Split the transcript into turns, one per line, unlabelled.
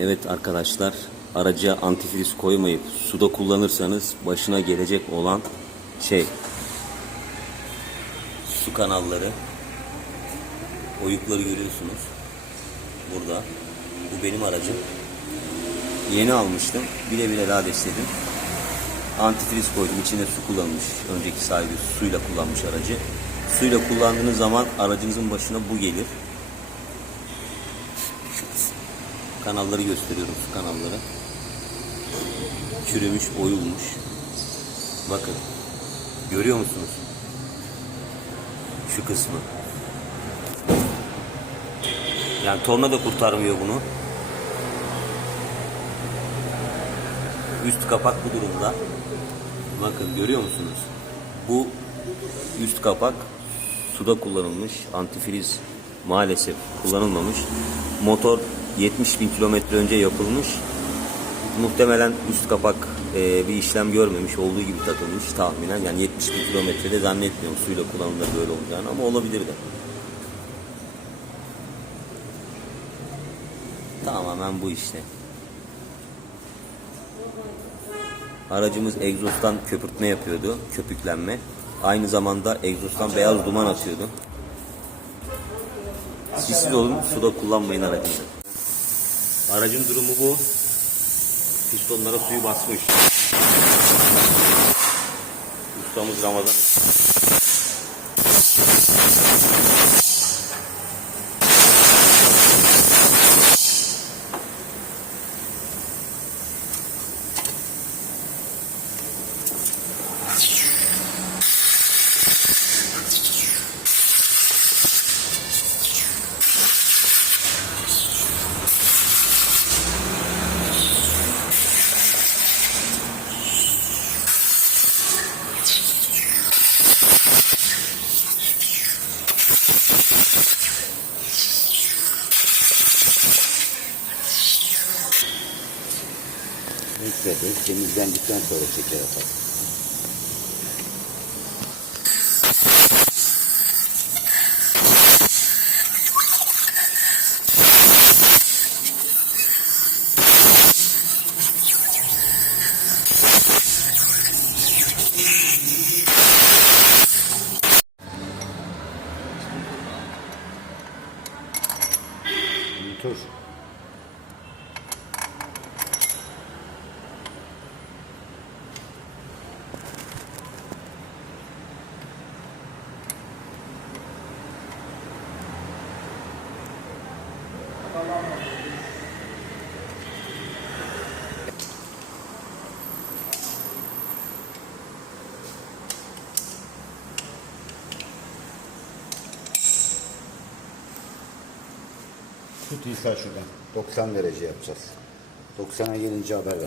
Evet arkadaşlar araca antifriz koymayıp suda kullanırsanız başına gelecek olan şey su kanalları. Oyukları görüyorsunuz. Burada. Bu benim aracım. Yeni almıştım. Bile bile daha desledim antifriz koydum. İçine su kullanmış önceki sahibi suyla kullanmış aracı. Suyla kullandığınız zaman aracınızın başına bu gelir kanalları gösteriyorum su kanalları. Çürümüş, oyulmuş. Bakın. Görüyor musunuz? Şu kısmı. Yani torna da kurtarmıyor bunu. Üst kapak bu durumda. Bakın görüyor musunuz? Bu üst kapak suda kullanılmış. Antifriz maalesef kullanılmamış. Motor 70 bin kilometre önce yapılmış. Muhtemelen üst kapak e, bir işlem görmemiş, olduğu gibi takılmış tahminen. Yani 70 bin kilometrede zannetmiyorum suyla kullanılır böyle olacağını ama olabilir de. Tamamen bu işte. Aracımız egzozdan köpürtme yapıyordu, köpüklenme. Aynı zamanda egzozdan beyaz duman atıyordu. Sessiz olun, suda kullanmayın aracınızı. Aracın durumu bu. Pistonlara suyu basmış. Ustamız Ramazan.
Bekledi. Temizlendikten sonra şeker atar. Tur. Tut İsa şuradan. 90 derece yapacağız. 90'a gelince haber ver.